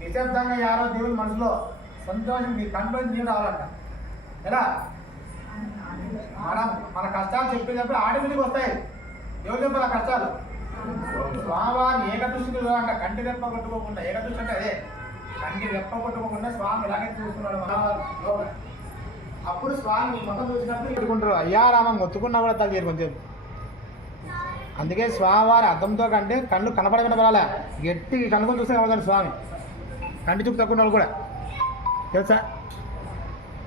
నిశ్శబ్దంగా యారో దేవుని మనసులో సంతోషం మీ కంట్లో నీరు రావాలంట. ఎలా మన కష్టాలు చెప్పేటప్పుడు ఆటోమేటిక్ వస్తాయి. ఎవరు చెప్పాలి ఆ కష్టాలు? స్వామివారిని ఏకదృష్టికి అంట. కంటి రెప్ప కొట్టుకోకుండా, ఏకదృష్టి అంటే అదే కంటి రెప్ప కొట్టుకోకుండా స్వామి ఇలాగే చూస్తున్నాడు. అప్పుడు స్వామి మీ మొత్తం చూసినప్పుడు ఎత్తుకుంటారు. అయ్యారామం ఒత్తుకున్నా కూడా తగ్గేరు కొంచెం. అందుకే స్వామివారి అద్దంతో కంటే కళ్ళు కనపడకుండా పడాలా, గట్టి కనుకొని చూస్తే కనపడతాడు స్వామి. కంటి చూపు తక్కువ వాళ్ళు కూడా తెలుసా.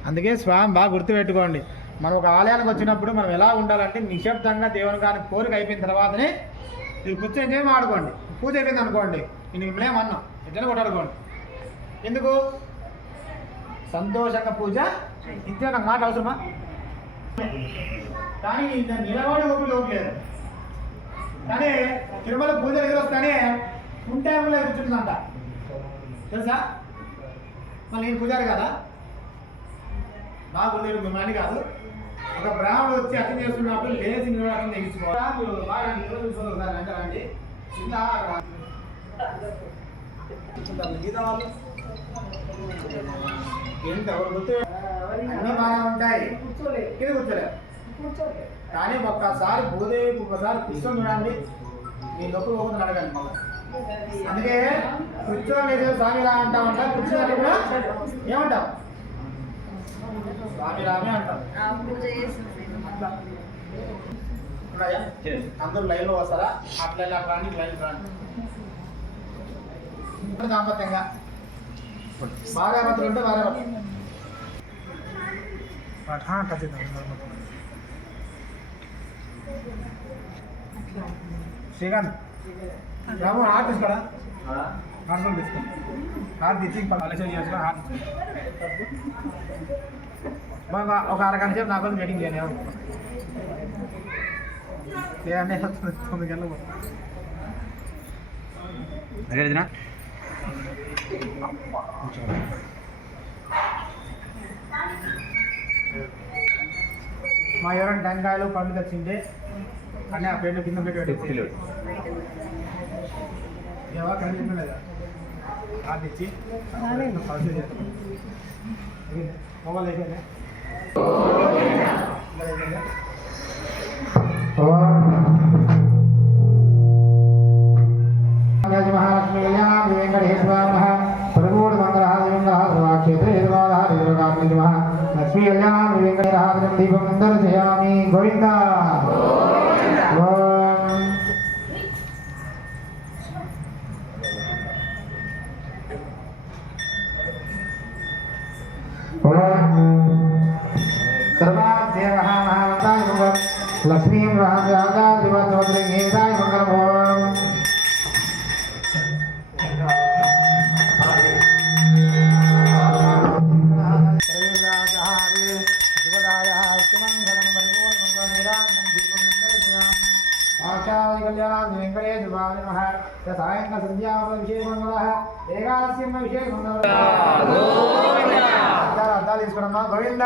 అందుకే స్వామి బాగా గుర్తుపెట్టుకోండి. మనం ఒక ఆలయానికి వచ్చినప్పుడు మనం ఎలా ఉండాలంటే నిశ్శబ్దంగా దేవుని కానీ కోరిక అయిపోయిన తర్వాతనే మీరు కూర్చొని ఏమి ఆడుకోండి. పూజ అయిపోయింది అనుకోండి, నేను మిమ్మల్ని ఎట్లనే కొట్టాడుకోండి. ఎందుకు? సంతోషంగా పూజ ఇంతే. నాకు మాట అవసరమా? కానీ నిలబడి ఓపిలేదు. కానీ తిరుమల పూజ దగ్గర వస్తానే ఉంటే కూర్చుంటుందంట తెలుసా. మళ్ళీ నేను పూజారి కదా, బాగా మీరు మిమ్మల్ని కాదు. ఒక బ్రాహ్మణుడు వచ్చి అర్థం చేస్తున్నప్పుడు లేచి నిలబడడం తెగించుకోవాలి. మీరు బాగా చూసుకోవాలి అంటే రండి. ఇలా గీత వాళ్ళు ఎంత ఎవరు గుర్తు అన్నీ బాగా ఉంటాయి, కింద కూర్చోలేదు. కానీ ఒక్కసారి భూదేవికి ఒకసారి కూర్చొని చూడండి, మీ నొప్పులు పోకుండా అడగండి మళ్ళీ. అందుకే కూర్చొని స్వామి రా అంటా ఉంటాం. కూర్చోని కూడా ఏమంటాం? స్వామి రామే అంటాం. అందరూ లైన్లో వస్తారా? అట్లా ఇలా రాండి, లైన్ రాండి. దాంపత్యంగా భార్యాభర్తలు ఉంటే భార్యాభర్తలు శ్రీకాంత్ రాము హార్ట్ తీసుకోడా, హార్ట్ కూడా తీసుకోండి. హార్ట్ తెచ్చి అలక్షన్ చేసిన హార్ట్ ఒక అరగంట సేపు నాకు మీటింగ్ చేయండి. లేదంటే 9 గంటలకు అదేనా మా ఎవరైనా టెంకాయలు పండ్లు తెచ్చిండే అని ఆ పేర్లు కింద పెట్టి ఏవా కనిపించడం లేదా అది తెచ్చి మొబైల్ అయిపోయింది. మహారాజ్ లక్ష్మీ కళ్యాణ వెంకటేశ్వర ప్రగోడ మంగళ క్షేత్రే లక్ష్మీ కళ్యాణ వెంకటేశ్వర దీపం దర్శయామి గోవింద लक्ष्मी गीताय मंगलम कल्याण वेंकटेश सायं संध्या विशेष मंगल एकादशी विशेष मंगल गोविंद गोविंद